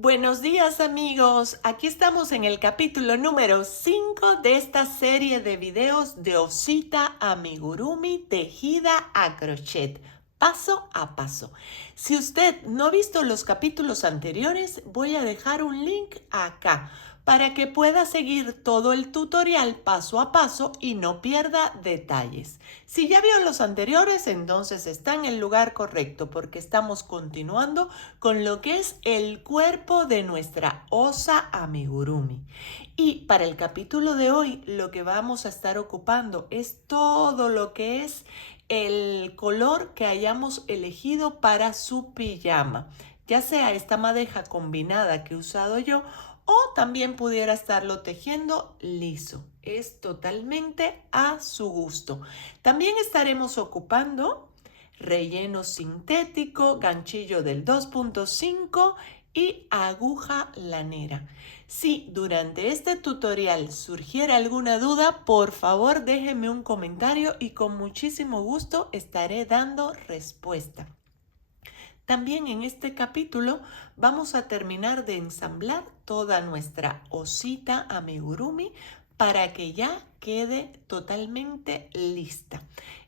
Buenos días amigos, aquí estamos en el capítulo número 5 de esta serie de videos de Osita Amigurumi tejida a crochet, paso a paso. Si usted no ha visto los capítulos anteriores, voy a dejar un link acá para que pueda seguir todo el tutorial paso a paso y no pierda detalles. Si ya vio los anteriores, entonces está en el lugar correcto porque estamos continuando con lo que es el cuerpo de nuestra osa amigurumi. Y para el capítulo de hoy, lo que vamos a estar ocupando es todo lo que es el color que hayamos elegido para su pijama, ya sea esta madeja combinada que he usado yo o también pudiera estarlo tejiendo liso. Es totalmente a su gusto. También estaremos ocupando relleno sintético, ganchillo del 2.5 y aguja lanera. Si durante este tutorial surgiera alguna duda, por favor déjenme un comentario y con muchísimo gusto estaré dando respuesta. También en este capítulo vamos a terminar de ensamblar toda nuestra osita amigurumi para que ya quede totalmente lista.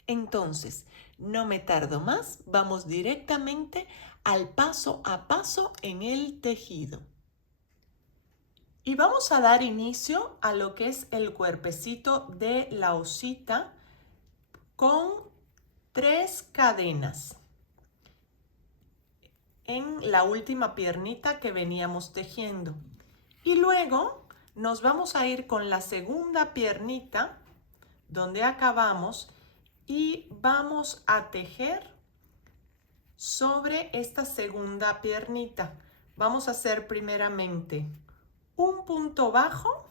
Entonces, no me tardo más, vamos directamente al paso a paso en el tejido. Y vamos a dar inicio a lo que es el cuerpecito de la osita con 3 cadenas en la última piernita que veníamos tejiendo. Y luego nos vamos a ir con la segunda piernita donde acabamos y vamos a tejer sobre esta segunda piernita. Vamos a hacer primeramente un punto bajo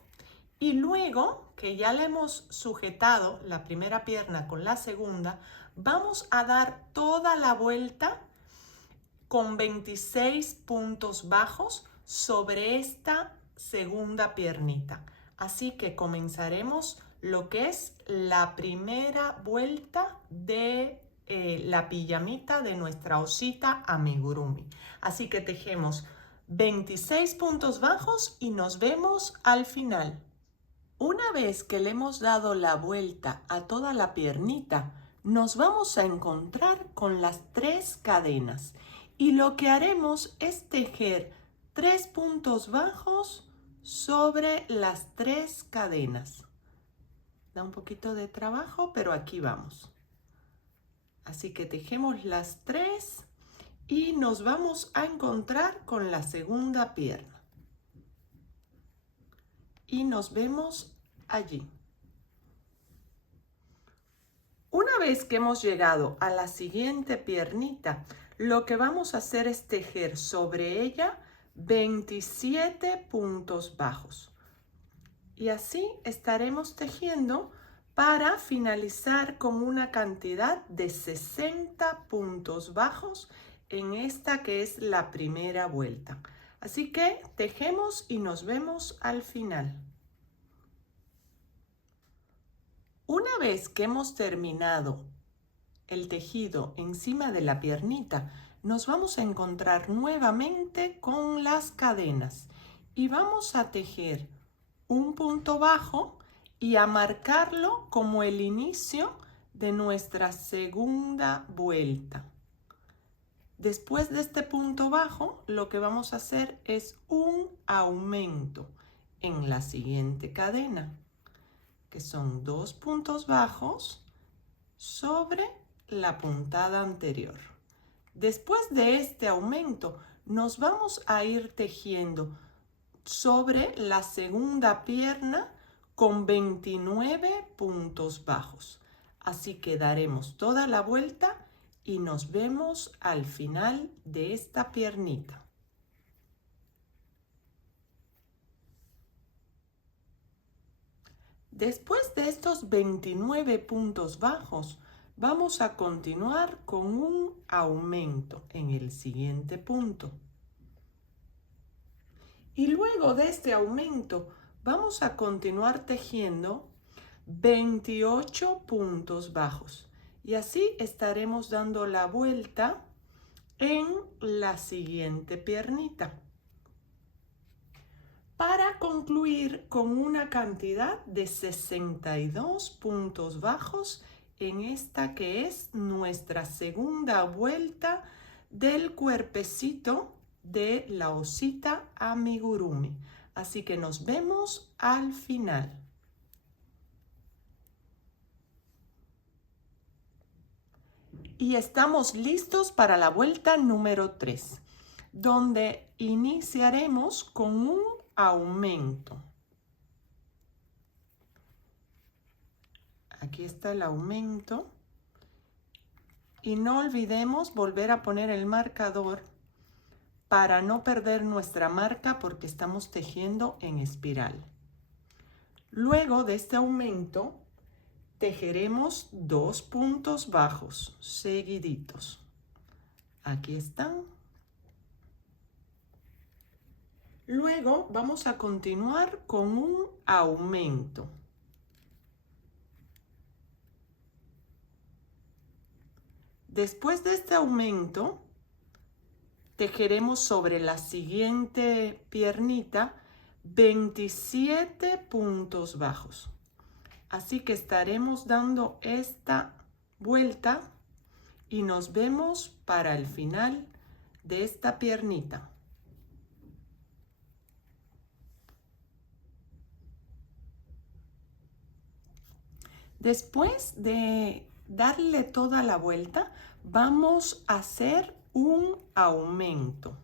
y luego que ya le hemos sujetado la primera pierna con la segunda, vamos a dar toda la vuelta con 26 puntos bajos sobre esta segunda piernita. Así que comenzaremos lo que es la primera vuelta de la pijamita de nuestra osita amigurumi. Así que tejemos 26 puntos bajos y nos vemos al final. Una vez que le hemos dado la vuelta a toda la piernita, nos vamos a encontrar con las 3 cadenas y lo que haremos es tejer 3 puntos bajos sobre las 3 cadenas. Da un poquito de trabajo, pero aquí vamos. Así que tejemos las 3 y nos vamos a encontrar con la segunda pierna. Y nos vemos allí. Una vez que hemos llegado a la siguiente piernita, lo que vamos a hacer es tejer sobre ella 27 puntos bajos. Y así estaremos tejiendo para finalizar con una cantidad de 60 puntos bajos en esta que es la primera vuelta. Así que tejemos y nos vemos al final. Una vez que hemos terminado el tejido encima de la piernita, nos vamos a encontrar nuevamente con las cadenas y vamos a tejer un punto bajo y a marcarlo como el inicio de nuestra segunda vuelta. Después de este punto bajo, lo que vamos a hacer es un aumento en la siguiente cadena, que son 2 puntos bajos sobre la puntada anterior. Después de este aumento, nos vamos a ir tejiendo sobre la segunda pierna con 29 puntos bajos. Así que daremos toda la vuelta y nos vemos al final de esta piernita. Después de estos 29 puntos bajos, vamos a continuar con un aumento en el siguiente punto. Y luego de este aumento, vamos a continuar tejiendo 28 puntos bajos. Y así estaremos dando la vuelta en la siguiente piernita. para concluir con una cantidad de 62 puntos bajos en esta que es nuestra segunda vuelta del cuerpecito de la osita amigurumi. Así que nos vemos al final. Y estamos listos para la vuelta número 3, donde iniciaremos con un aumento. Aquí está el aumento. Y no olvidemos volver a poner el marcador para no perder nuestra marca porque estamos tejiendo en espiral. Luego de este aumento, tejeremos 2 puntos bajos seguiditos. Aquí están. Luego vamos a continuar con un aumento. Después de este aumento, tejeremos sobre la siguiente piernita 27 puntos bajos. Así que estaremos dando esta vuelta y nos vemos para el final de esta piernita. Después de darle toda la vuelta, vamos a hacer un aumento.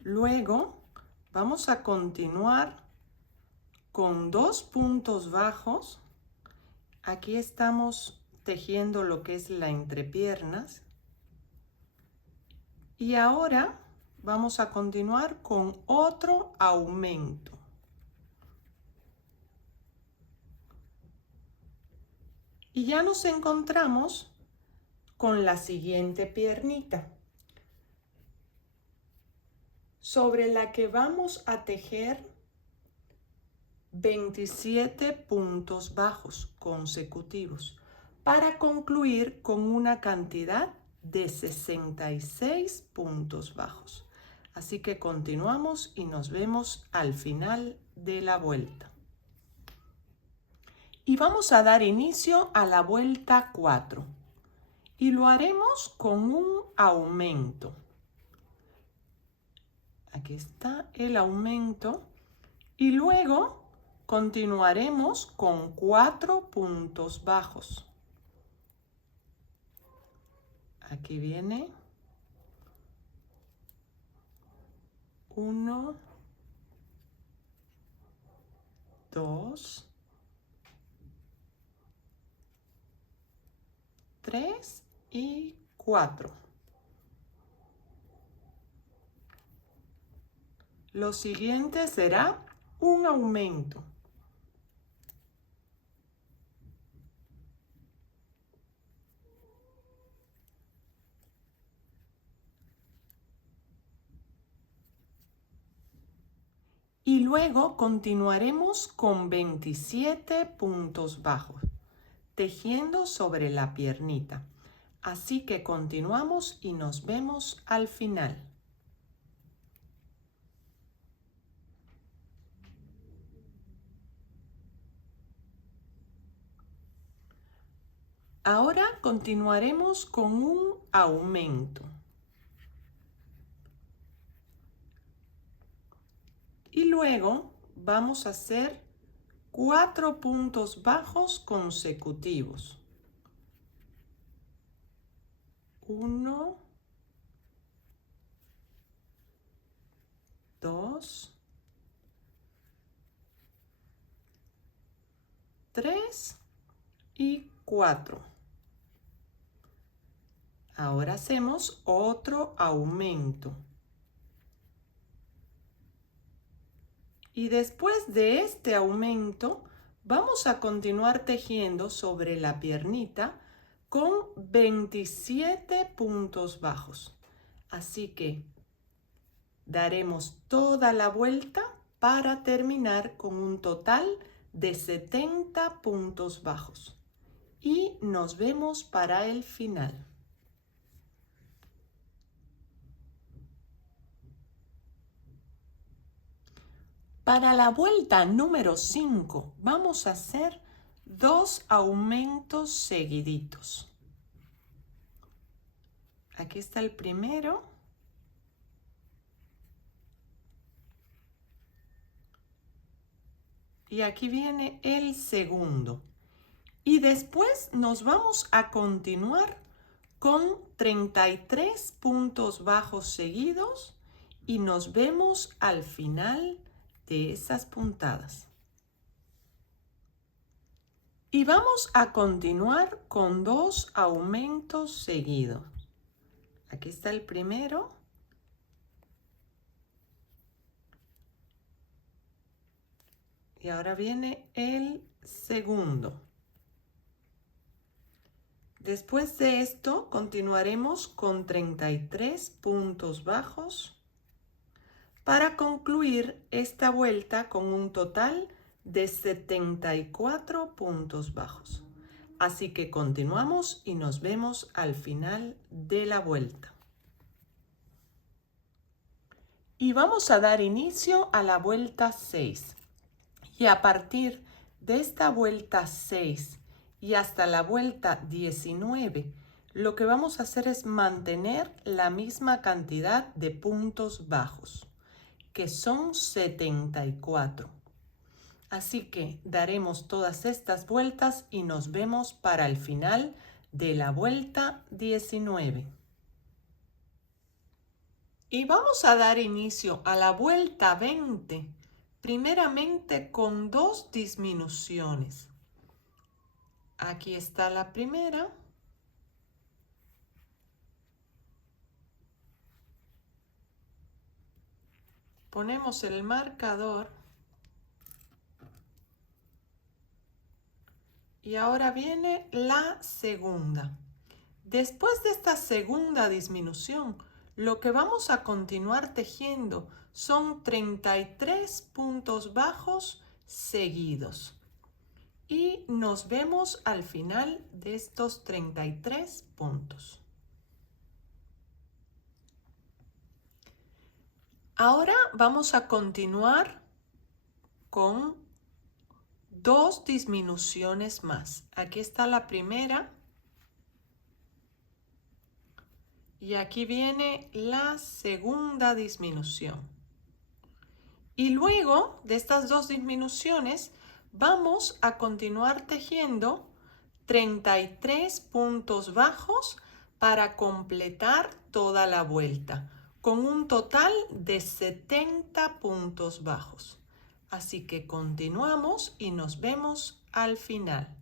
Luego vamos a continuar con 2 puntos bajos. Aquí estamos tejiendo lo que es la entrepiernas. Y ahora vamos a continuar con otro aumento. Y ya nos encontramos con la siguiente piernita, sobre la que vamos a tejer 27 puntos bajos consecutivos para concluir con una cantidad de 66 puntos bajos. Así que continuamos y nos vemos al final de la vuelta. Y vamos a dar inicio a la vuelta 4 y lo haremos con un aumento. Aquí está el aumento y luego continuaremos con 4 puntos bajos. Aquí viene 1, 2, 3 y 4. Lo siguiente será un aumento. Y luego continuaremos con 27 puntos bajos, tejiendo sobre la piernita. Así que continuamos y nos vemos al final. Ahora continuaremos con un aumento. Y luego vamos a hacer 4 puntos bajos consecutivos. 1, 2, 3 y 4. Ahora hacemos otro aumento. Y después de este aumento, vamos a continuar tejiendo sobre la piernita con 27 puntos bajos. Así que daremos toda la vuelta para terminar con un total de 70 puntos bajos. Y nos vemos para el final. Para la vuelta número 5 vamos a hacer 2 aumentos seguiditos. Aquí está el primero. Y aquí viene el segundo. Y después nos vamos a continuar con 33 puntos bajos seguidos y nos vemos al final de esas puntadas. Y vamos a continuar con 2 aumentos seguidos. Aquí está el primero. Y ahora viene el segundo. Después de esto, continuaremos con 33 puntos bajos para concluir esta vuelta con un total de 74 puntos bajos. Así que continuamos y nos vemos al final de la vuelta. Y vamos a dar inicio a la vuelta 6. Y a partir de esta vuelta 6 y hasta la vuelta 19, lo que vamos a hacer es mantener la misma cantidad de puntos bajos, que son 74. Así que daremos todas estas vueltas y nos vemos para el final de la vuelta 19. Y vamos a dar inicio a la vuelta 20, primeramente con 2 disminuciones. Aquí está la primera. Ponemos el marcador. Y ahora viene la segunda. Después de esta segunda disminución, lo que vamos a continuar tejiendo son 33 puntos bajos seguidos. Y nos vemos al final de estos 33 puntos. Ahora vamos a continuar con 2 disminuciones más. Aquí está la primera. Y aquí viene la segunda disminución. Y luego de estas 2 disminuciones, vamos a continuar tejiendo 33 puntos bajos para completar toda la vuelta, con un total de 70 puntos bajos. Así que continuamos y nos vemos al final.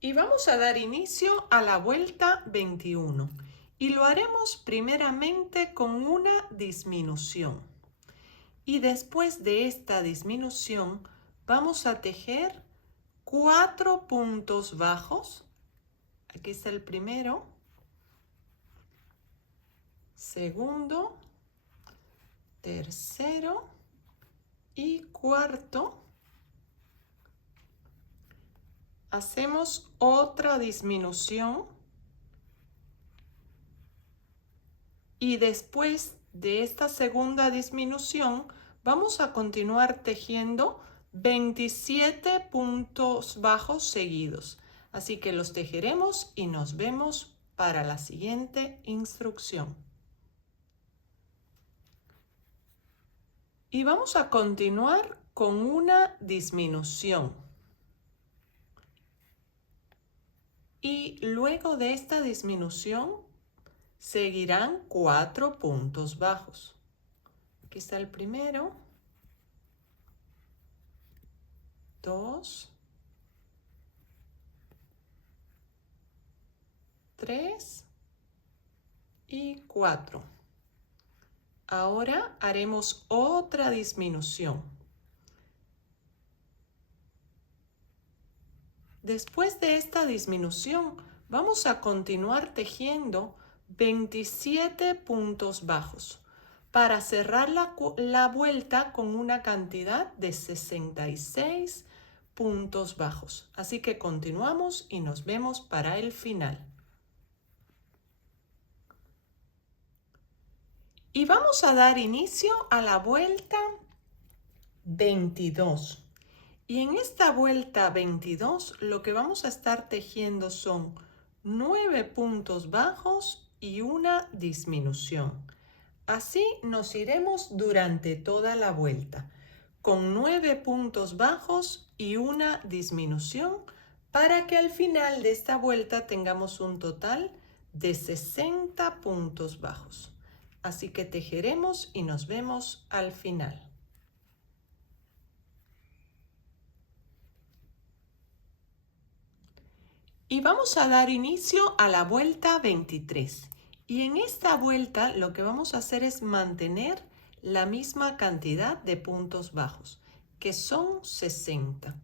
Y vamos a dar inicio a la vuelta 21. Y lo haremos primeramente con una disminución. Y después de esta disminución vamos a tejer 4 puntos bajos. Aquí está el primero, segundo, tercero y cuarto. Hacemos otra disminución. Y después de esta segunda disminución, vamos a continuar tejiendo 27 puntos bajos seguidos. Así que los tejeremos y nos vemos para la siguiente instrucción. Y vamos a continuar con una disminución. Y luego de esta disminución, seguirán 4 puntos bajos. Aquí está el primero, 2, 3 y 4. Ahora haremos otra disminución. Después de esta disminución, vamos a continuar tejiendo 27 puntos bajos para cerrar la vuelta con una cantidad de 66 puntos bajos. Así que continuamos y nos vemos para el final. Y vamos a dar inicio a la vuelta 22. Y en esta vuelta 22 lo que vamos a estar tejiendo son 9 puntos bajos y una disminución. Así nos iremos durante toda la vuelta, con 9 puntos bajos y una disminución, para que al final de esta vuelta tengamos un total de 60 puntos bajos. Así que tejeremos y nos vemos al final. Y vamos a dar inicio a la vuelta 23. Y en esta vuelta lo que vamos a hacer es mantener la misma cantidad de puntos bajos, que son 60.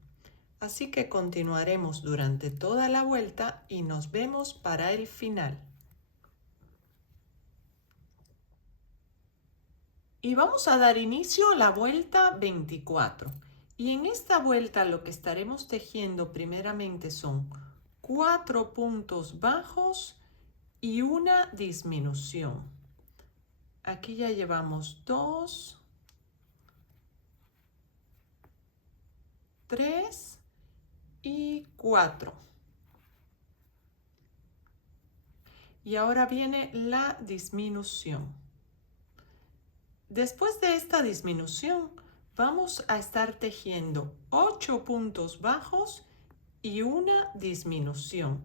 Así que continuaremos durante toda la vuelta y nos vemos para el final. Y vamos a dar inicio a la vuelta 24. Y en esta vuelta lo que estaremos tejiendo primeramente son 4 puntos bajos y una disminución. Aquí ya llevamos 2, 3 y 4. Y ahora viene la disminución. Después de esta disminución, vamos a estar tejiendo 8 puntos bajos y una disminución.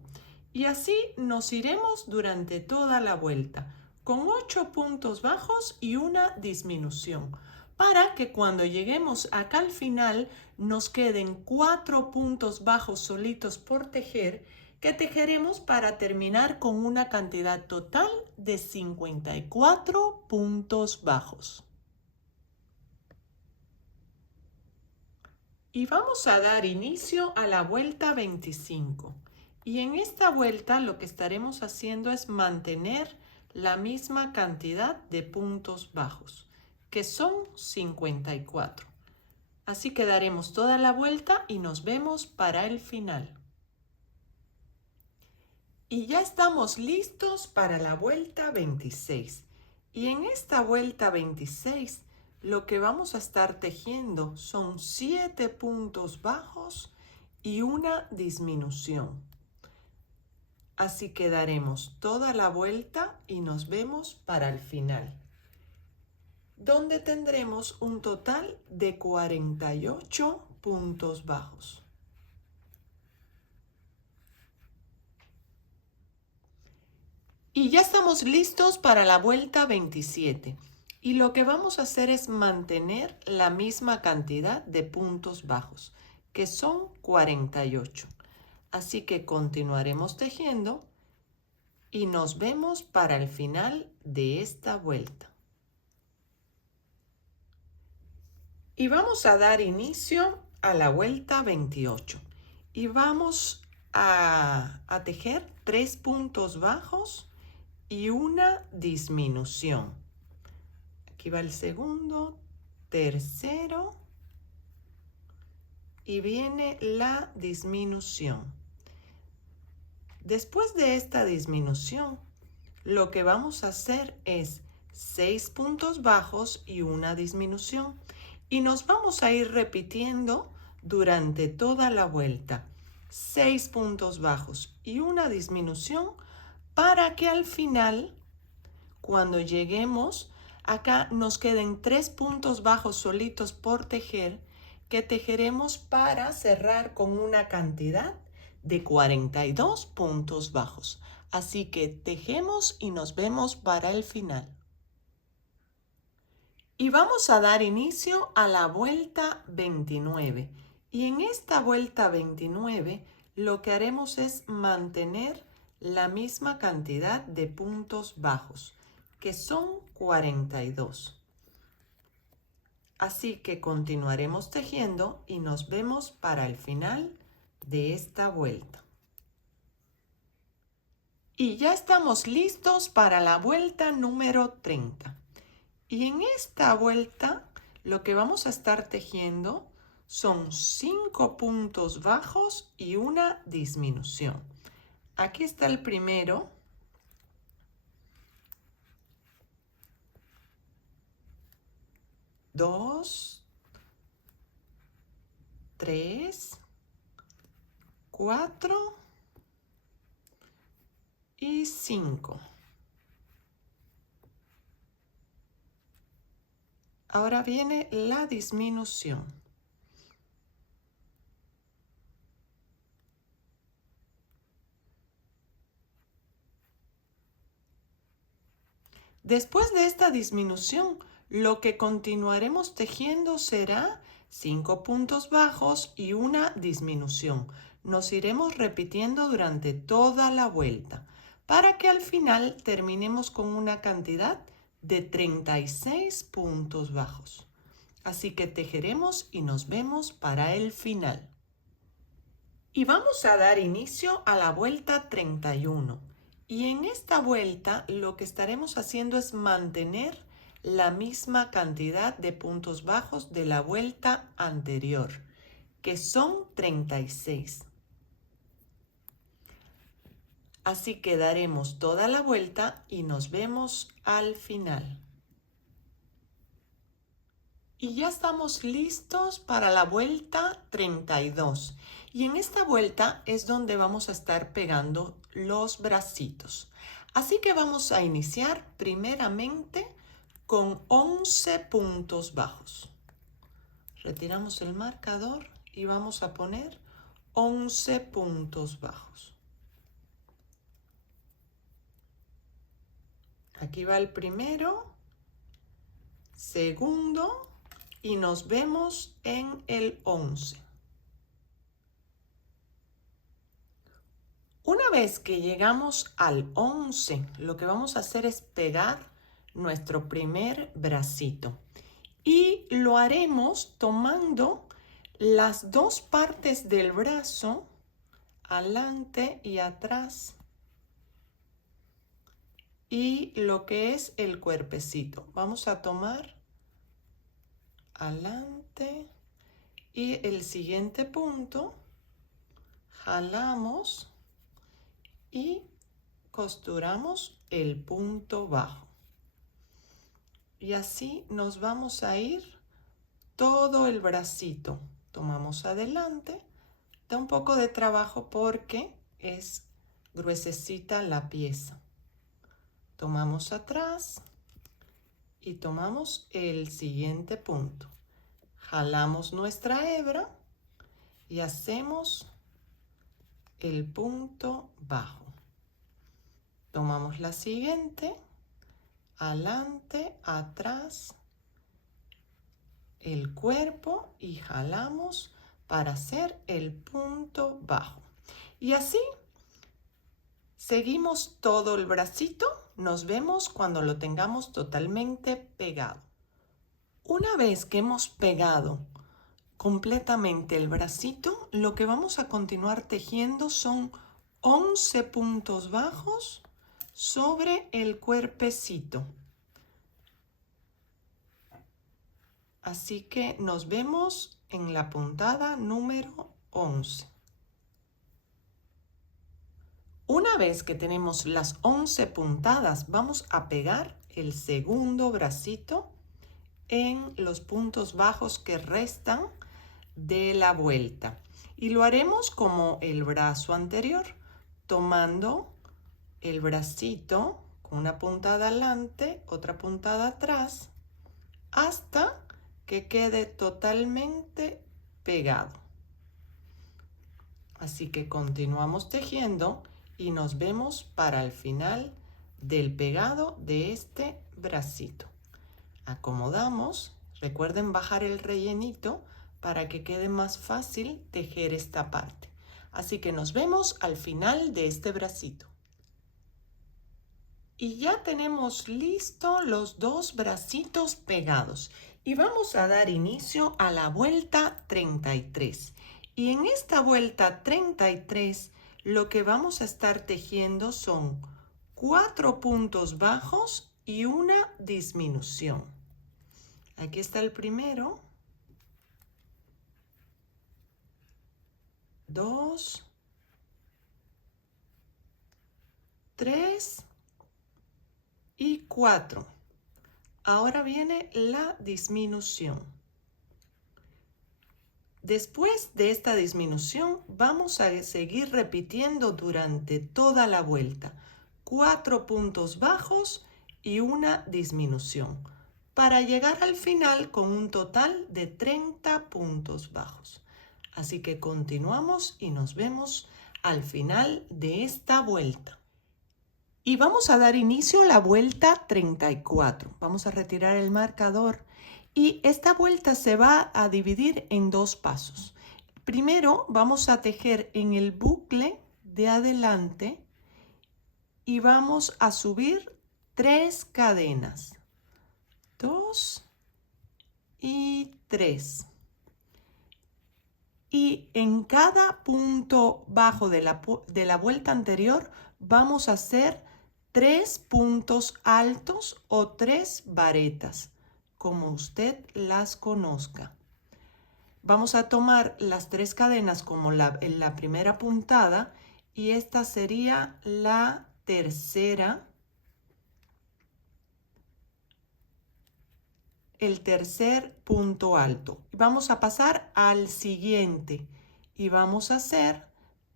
Y así nos iremos durante toda la vuelta, con 8 puntos bajos y una disminución, para que cuando lleguemos acá al final nos queden 4 puntos bajos solitos por tejer, que tejeremos para terminar con una cantidad total de 54 puntos bajos. Y vamos a dar inicio a la vuelta 25. Y en esta vuelta lo que estaremos haciendo es mantener la misma cantidad de puntos bajos, que son 54. Así que daremos toda la vuelta y nos vemos para el final. Y ya estamos listos para la vuelta 26. Y en esta vuelta 26 lo que vamos a estar tejiendo son 7 puntos bajos y una disminución. Así que daremos toda la vuelta y nos vemos para el final, donde tendremos un total de 48 puntos bajos. Y ya estamos listos para la vuelta 27. Y lo que vamos a hacer es mantener la misma cantidad de puntos bajos, que son 48. Así que continuaremos tejiendo y nos vemos para el final de esta vuelta. Y vamos a dar inicio a la vuelta 28. Y vamos a tejer 3 puntos bajos y una disminución. Aquí va el segundo, tercero y viene la disminución. Después de esta disminución, lo que vamos a hacer es 6 puntos bajos y una disminución. Y nos vamos a ir repitiendo durante toda la vuelta. 6 puntos bajos y una disminución, para que al final, cuando lleguemos, acá nos queden 3 puntos bajos solitos por tejer, que tejeremos para cerrar con una cantidad de 42 puntos bajos. Así que tejemos y nos vemos para el final. Y vamos a dar inicio a la vuelta 29. Y en esta vuelta 29 lo que haremos es mantener la misma cantidad de puntos bajos, que son 42. Así que continuaremos tejiendo y nos vemos para el final de esta vuelta. Y ya estamos listos para la vuelta número 30. Y en esta vuelta lo que vamos a estar tejiendo son 5 puntos bajos y una disminución. Aquí está el primero. 2, 3, 4 y 5. Ahora viene la disminución. Después de esta disminución, lo que continuaremos tejiendo será 5 puntos bajos y una disminución. Nos iremos repitiendo durante toda la vuelta para que al final terminemos con una cantidad de 36 puntos bajos. Así que tejeremos y nos vemos para el final. Y vamos a dar inicio a la vuelta 31. Y en esta vuelta lo que estaremos haciendo es mantener la misma cantidad de puntos bajos de la vuelta anterior, que son 36. Así que daremos toda la vuelta y nos vemos al final. Y ya estamos listos para la vuelta 32. Y en esta vuelta es donde vamos a estar pegando los bracitos. Así que vamos a iniciar primeramente con 11 puntos bajos. Retiramos el marcador y vamos a poner 11 puntos bajos. Aquí va el primero, segundo y nos vemos en el 11. Una vez que llegamos al 11, lo que vamos a hacer es pegar nuestro primer bracito. Y lo haremos tomando las dos partes del brazo, adelante y atrás, y lo que es el cuerpecito. Vamos a tomar adelante y el siguiente punto, jalamos y costuramos el punto bajo. Y así nos vamos a ir todo el bracito. Tomamos adelante, da un poco de trabajo porque es gruesecita la pieza. Tomamos atrás y tomamos el siguiente punto. Jalamos nuestra hebra y hacemos el punto bajo. Tomamos la siguiente, adelante, atrás, el cuerpo y jalamos para hacer el punto bajo. Y así seguimos todo el bracito. Nos vemos cuando lo tengamos totalmente pegado. Una vez que hemos pegado completamente el bracito, lo que vamos a continuar tejiendo son 11 puntos bajos sobre el cuerpecito. Así que nos vemos en la puntada número 11. Una vez que tenemos las 11 puntadas, vamos a pegar el segundo bracito en los puntos bajos que restan de la vuelta. Y lo haremos como el brazo anterior, tomando el bracito con una puntada adelante, otra puntada atrás, hasta que quede totalmente pegado. Así que continuamos tejiendo y nos vemos para el final del pegado de este bracito. Acomodamos, recuerden bajar el rellenito para que quede más fácil tejer esta parte. Así que nos vemos al final de este bracito. Y ya tenemos listo los dos bracitos pegados y vamos a dar inicio a la vuelta 33. Y en esta vuelta 33 lo que vamos a estar tejiendo son 4 puntos bajos y una disminución. Aquí está el primero, 2, 3 y 4. Ahora viene la disminución. Después de esta disminución, vamos a seguir repitiendo durante toda la vuelta. 4 puntos bajos y una disminución, para llegar al final con un total de 30 puntos bajos. Así que continuamos y nos vemos al final de esta vuelta. Y vamos a dar inicio a la vuelta 34. Vamos a retirar el marcador y esta vuelta se va a dividir en 2 pasos. Primero vamos a tejer en el bucle de adelante y vamos a subir 3 cadenas. 2 y 3. Y en cada punto bajo de la vuelta anterior vamos a hacer 3 puntos altos o 3 varetas, como usted las conozca. Vamos a tomar las 3 cadenas como en la primera puntada y esta sería la tercera, el tercer punto alto. Vamos a pasar al siguiente y vamos a hacer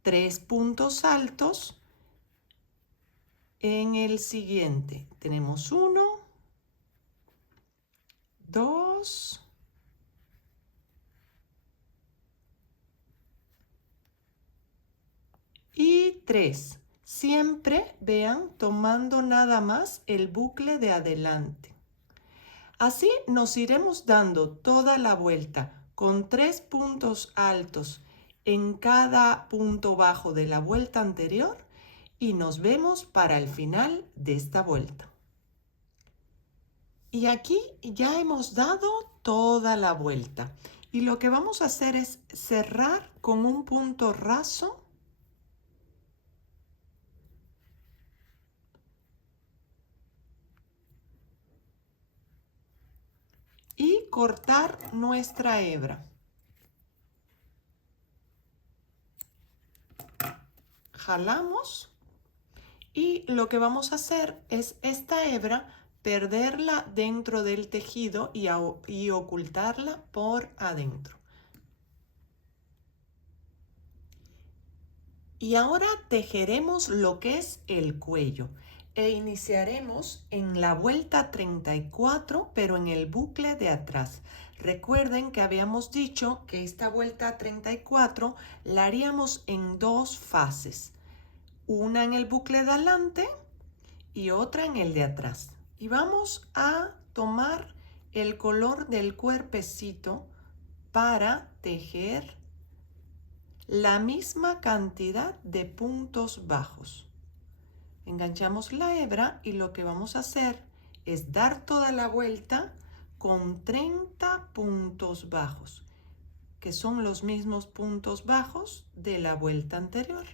3 puntos altos en el siguiente. Tenemos 1, 2 y 3. Siempre, vean, tomando nada más el bucle de adelante. Así nos iremos dando toda la vuelta con 3 puntos altos en cada punto bajo de la vuelta anterior y nos vemos para el final de esta vuelta. Y aquí ya hemos dado toda la vuelta y lo que vamos a hacer es cerrar con un punto raso y cortar nuestra hebra. Jalamos y lo que vamos a hacer es esta hebra perderla dentro del tejido y ocultarla por adentro. Y ahora tejeremos lo que es el cuello e iniciaremos en la vuelta 34, pero en el bucle de atrás. Recuerden que habíamos dicho que esta vuelta 34 la haríamos en 2 fases. Una en el bucle de adelante y otra en el de atrás. Y vamos a tomar el color del cuerpecito para tejer la misma cantidad de puntos bajos. Enganchamos la hebra y lo que vamos a hacer es dar toda la vuelta con 30 puntos bajos, que son los mismos puntos bajos de la vuelta anterior,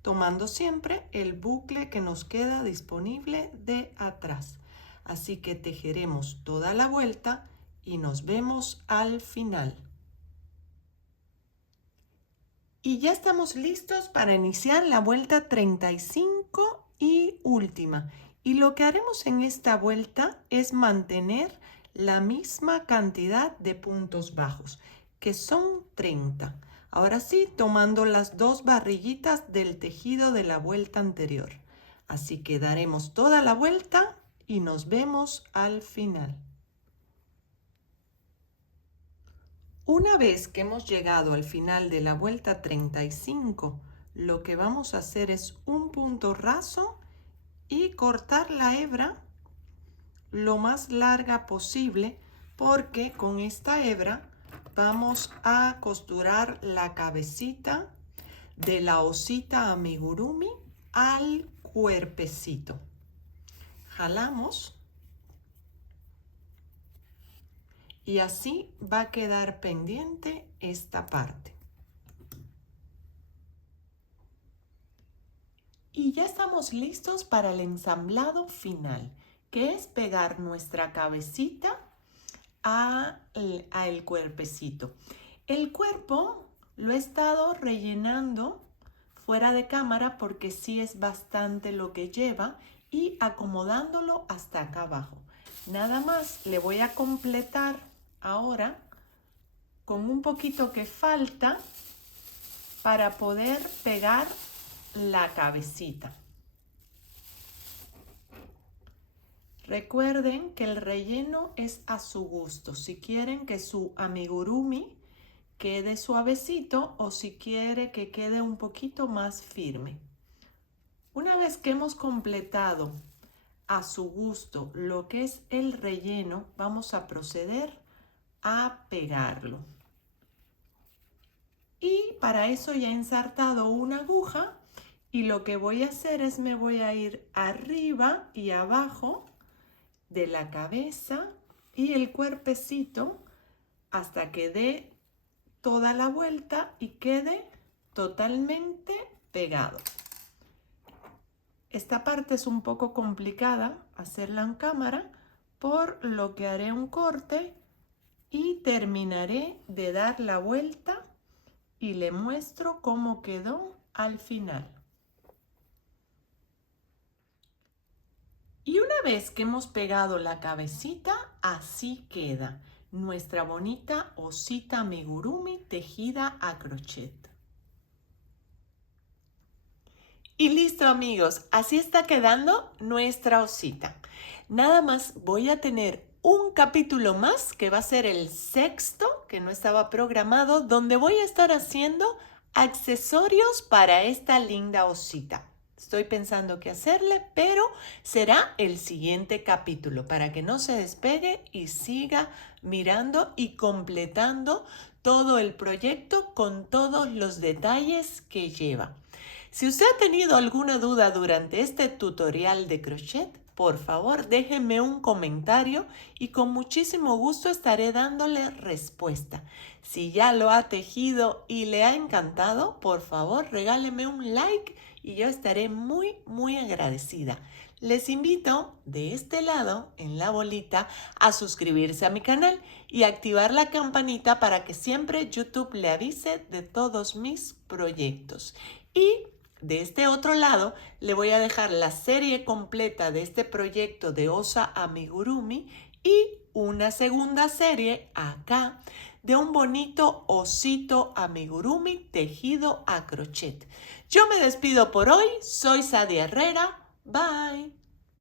tomando siempre el bucle que nos queda disponible de atrás. Así que tejeremos toda la vuelta y nos vemos al final. Y ya estamos listos para iniciar la vuelta 35 y última. Y lo que haremos en esta vuelta es mantener la misma cantidad de puntos bajos, que son 30. Ahora sí, tomando las 2 barriguitas del tejido de la vuelta anterior. Así que daremos toda la vuelta y nos vemos al final. Una vez que hemos llegado al final de la vuelta 35, lo que vamos a hacer es un punto raso y cortar la hebra lo más larga posible, porque con esta hebra vamos a costurar la cabecita de la osita amigurumi al cuerpecito. Jalamos. Y así va a quedar pendiente esta parte. Y ya estamos listos para el ensamblado final, que es pegar nuestra cabecita al cuerpecito. El cuerpo lo he estado rellenando fuera de cámara porque sí es bastante lo que lleva y acomodándolo hasta acá abajo. Nada más le voy a completar ahora con un poquito que falta para poder pegar la cabecita. Recuerden que el relleno es a su gusto. Si quieren que su amigurumi quede suavecito o si quiere que quede un poquito más firme. Una vez que hemos completado a su gusto lo que es el relleno, vamos a proceder a pegarlo. Y para eso ya he ensartado una aguja y lo que voy a hacer es me voy a ir arriba y abajo de la cabeza y el cuerpecito hasta que dé toda la vuelta y quede totalmente pegado. Esta parte es un poco complicada hacerla en cámara, por lo que haré un corte y terminaré de dar la vuelta y le muestro cómo quedó al final. Y una vez que hemos pegado la cabecita, así queda nuestra bonita osita amigurumi tejida a crochet. Y listo, amigos, así está quedando nuestra osita. Nada más voy a tener un capítulo más, que va a ser el sexto, que no estaba programado, donde voy a estar haciendo accesorios para esta linda osita. Estoy pensando qué hacerle, pero será el siguiente capítulo para que no se despegue y siga mirando y completando todo el proyecto con todos los detalles que lleva. Si usted ha tenido alguna duda durante este tutorial de crochet, por favor déjenme un comentario y con muchísimo gusto estaré dándole respuesta. Si ya lo ha tejido y le ha encantado, por favor regáleme un like y yo estaré muy agradecida. Les invito de este lado, en la bolita, a suscribirse a mi canal y activar la campanita para que siempre YouTube le avise de todos mis proyectos. Y de este otro lado, le voy a dejar la serie completa de este proyecto de Osa Amigurumi y una segunda serie acá de un bonito osito amigurumi tejido a crochet. Yo me despido por hoy, soy Sadia Herrera, bye.